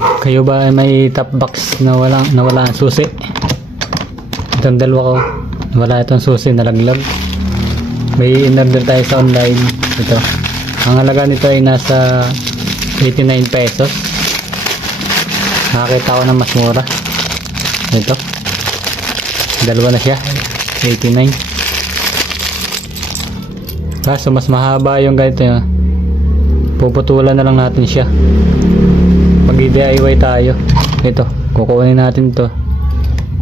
Kayo ba ay may top box na wala ang susi? Itong dalawa ko, wala itong susi, nalaglag. May in-order tayo sa online. Ito, ang halaga nito ay nasa 89 pesos. Nakakita ko na mas mura. Ito, dalawa na siya, 89. Kaso mas mahaba yung ganito yun. Puputulan na lang natin siya. Mag-DIY tayo. Ito, kukunin natin to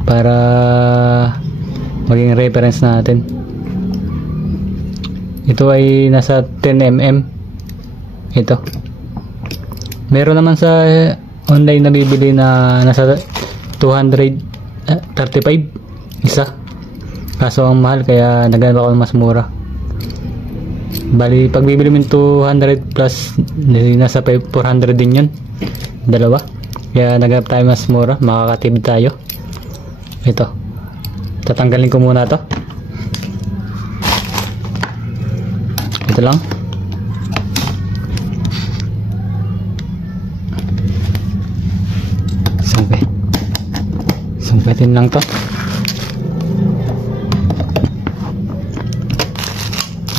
para maging reference natin. Ito ay nasa 10mm. Ito, meron naman sa online na bibili na nasa 235 isa. Kaso ang mahal, kaya naghanap ako mas mura. Bali, pag bibili mo 200 plus, nasa 400 din yun, dalawa. Kaya naghanap tayo mas mura, makakatipid tayo. Ito, tatanggalin ko muna to. Ito lang. Sumpetin lang to.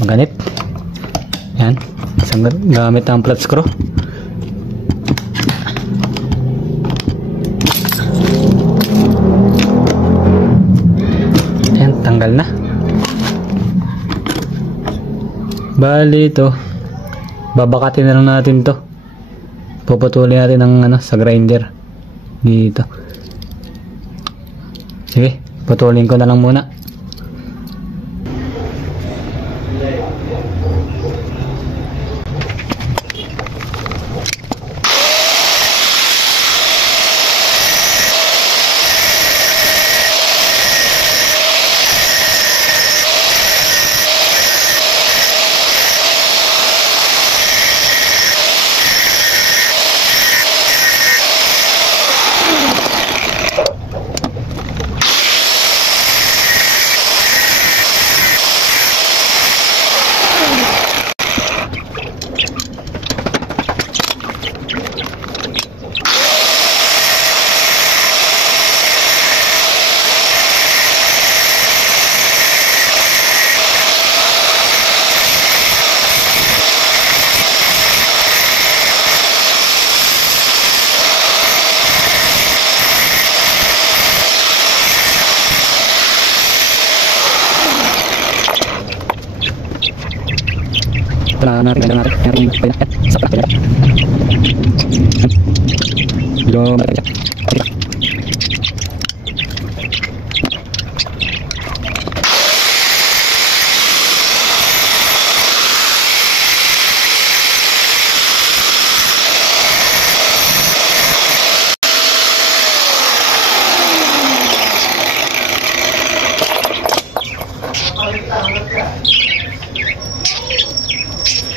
Maganit. Yan, isang gamit ng flat screw. Yan, tanggal na. Bali ito, babakatin na lang natin to. Puputulin natin ng sa grinder dito. Sige, putulin ko na lang muna.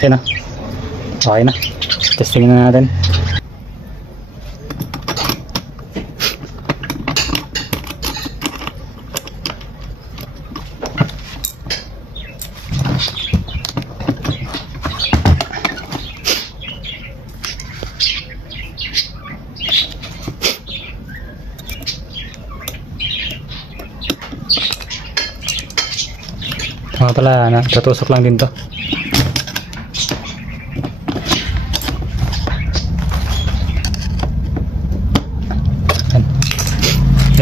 Yan na. Okay na. Testing na natin. Mga pala, tutusok lang din to.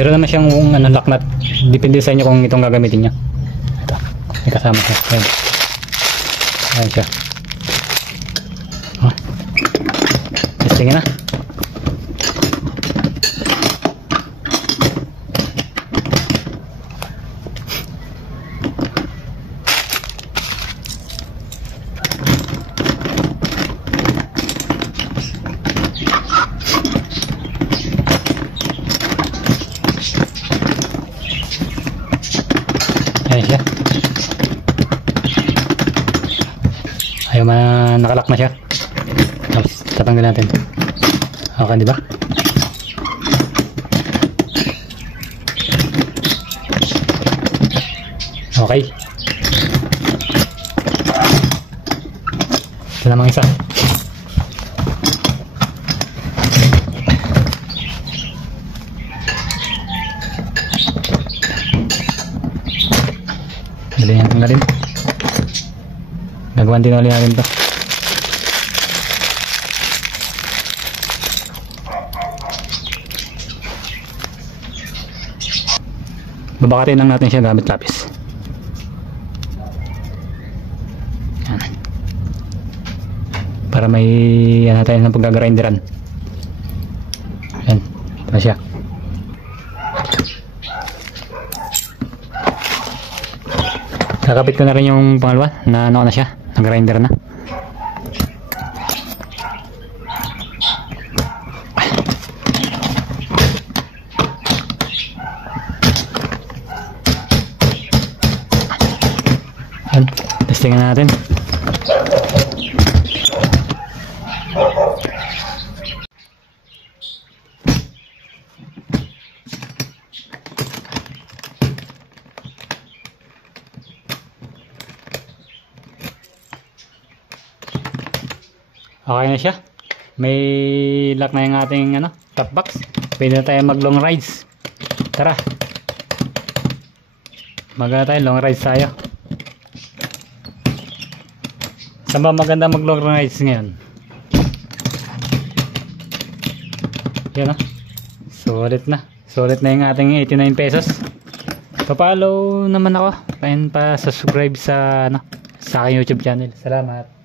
Meron naman siyang lock nut. Depende sa inyo kung itong gagamitin nyo. Ito, may kasama siya. Ayan, ayan siya. Testingin na. Ayan siya. Ayaw, nakalak na siya. Tapos tatanggal natin. Okay, di ba? Okay. Ito namang isa. Dali yan tanggalin. Gagawan din ulit natin to. Babakatin lang natin siya gamit lapis. Yan. Para may ano tayo ng paggagrinderan. Yan. Ito siya. Kakapit ko na rin yung pangalawa na ano na siya, nag-grinder na. Yan, testingan natin. Okay na siya. May lock na yung ating ano, top box. Pwede na tayo mag long rides. Tara. Tayo long rides tayo. Saan ba maganda mag long rides ngayon? Yan o. Sulit na. Sulit na yung ating 89 pesos. Pa-follow naman ako. And pa-subscribe sa ano, sa aking YouTube channel. Salamat.